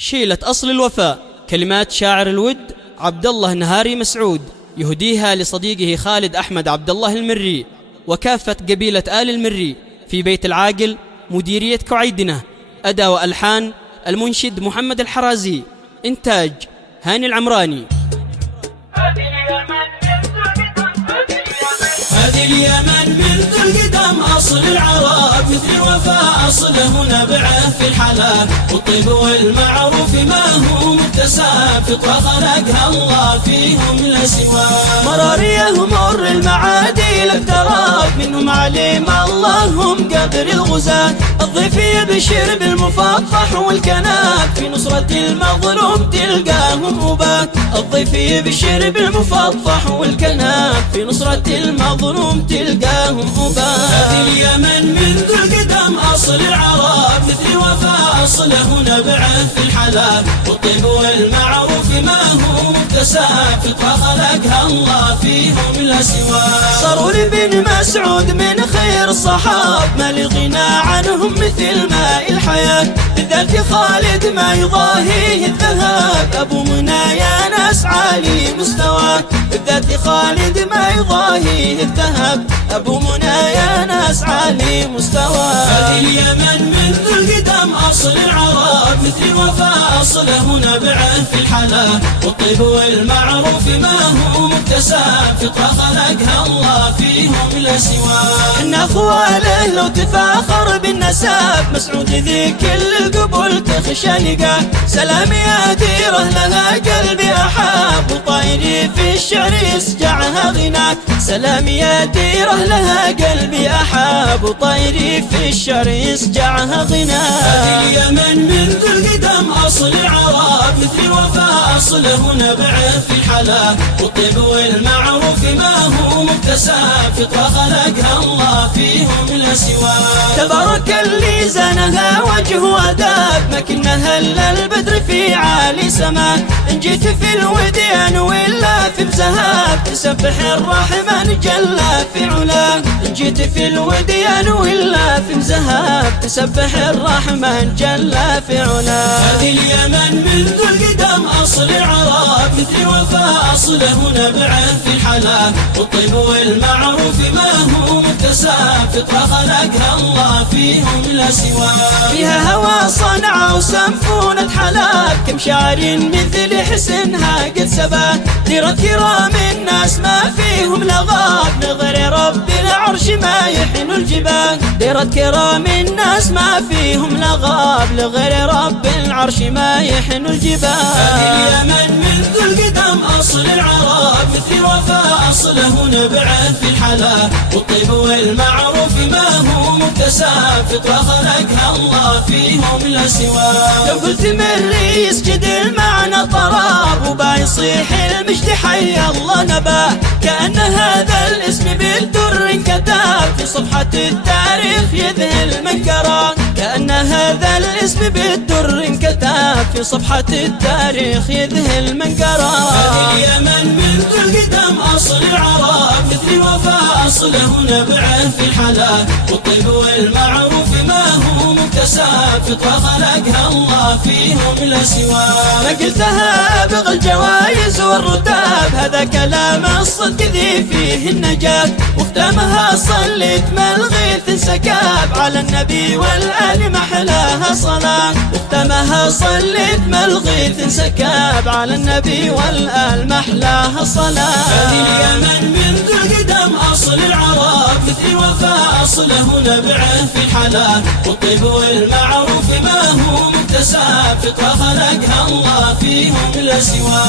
شيلة أصل الوفاء، كلمات شاعر الود عبد الله النهاري مسعود، يهديها لصديقه خالد أحمد عبد الله المري وكافة قبيلة آل المري في بيت العاقل مديرية كعيدنة. أداء وألحان المنشد محمد الحرازي، إنتاج هاني العمراني. هذه اليمن بنت القدم أصل العرب، مثل الوفاء أصله نبعه في الحلا، والطيب والمعروف ما هو مكتسب، فطرة خلقها الله فيهم لا سوى. مراريه مر المعادي اقترب، منهم عليم الله هم قدر الغزاة، الضيف يبشر بالمفطح والكناب، في نصرة المظلوم تلقاهم أبات، الضيف يبشر بالمفطح والكناب، في نصرة المظلوم تلقاهم أبات. هذه اليمن منذ القدم أصل العرب، مثل الوفاء أصله نبعه في الحلال، والطيب والمعروف ما هو مكتسب، فطرة خلقها الله فيهم لا سوى. صاروا لابن مسعود من خير الصحاب، ما لغنى عنهم مثل ماء الحياة، بالذات خالد ما يضاهيه الذهب، أبو منايا ناس عالي مستوى، بالذات خالد ما يضاهيه الذهب، أبو منايا ناس عالي مستوى. هذه اليمن منذ القدم أصل العرب، مثل الوفاء أصله نبعه في الحلا، والطيب والمعروف ما هو مكتسب، فطرة خلقها الله فيهم لا سوى. إن أخواله لو تفاخر بالنساب، مسعود ذي كل القبول تخشى لقاه، سلام يا ديره لها قلبي أحاب، وطايري في الشعر يسجعها غناك، سلام يا ديره لها قلبي أحاب، وطايري في الشعر يسجعها غناك. هذه اليمن منذ القدم أصل العرب، مثل الوفاء أصله نبعه في الحلا، والطيب والمعروف ما هو مكتسب، فطرة خلقها الله فيهم لا سوى. تبارك اللي زانها وجه واداب، مكنها الا البدر في عالي سماء، ان جيت في الوديان ولا في مزهاب، تسبح الرحمن جل في علاه، ان جيت في الوديان ولا في مزهاب، تسبح الرحمن جل في علاه. هذه اليمن منذ القدم أصل العرب، مثل الوفاء أصله نبعه في الحلا، والطيب والمعروف ما هو مكتسب، فطرة خلقها الله فيهم لا سوى. فيها هوى صنعاء وسنفونة حلاب، كم شاعر مثل حسنها قد سبا، ديرة كرام الناس ما فيهم لغاب، لغير رب العرش ما يحن الجبال، ديرة كرام الناس ما فيهم لغاب، لغير رب العرش ما يحن الجبال. هذه اليمن منذ القدم أصل العرب، مثل الوفاء أصله نبعه في الحلا، والطيب والمعروف ما هو مكتسب، فطرة خلقها الله فيهم لا سوى. لو قلت مري يسجد المعنى طراب، وبا يصيح المجد حي الله نباه، كأن هذا الاسم بالدر انكتب، في صفحة التاريخ يذهل من قراه، كأن هذا الاسم بالدر انكتب، في صفحة التاريخ يذهل من قراه. هذه اليمن منذ القدم أصل العرب، مثل الوفاء أصله نبعه في الحلا، والطيب والمعروف ما هو مكتسب، فطرة خلقها الله فيهم لا سوى. نقلتها ابغى الجوائز والرتاب، هذا كلام الصدق ذي فيه النجاة، وختامها صليت ما الغيث سكاب، على النبي والآل محلاها صلاة، وختامها صليت ما الغيث سكاب، على النبي والآل محلاها صلاة. هذه اليمن منذ القدم أصل العرب، مثل الوفاء أصله نبعه في الحلا، والطيب والمعروف ما هو مكتسب، فطرة خلقها الله فيهم لا سوى.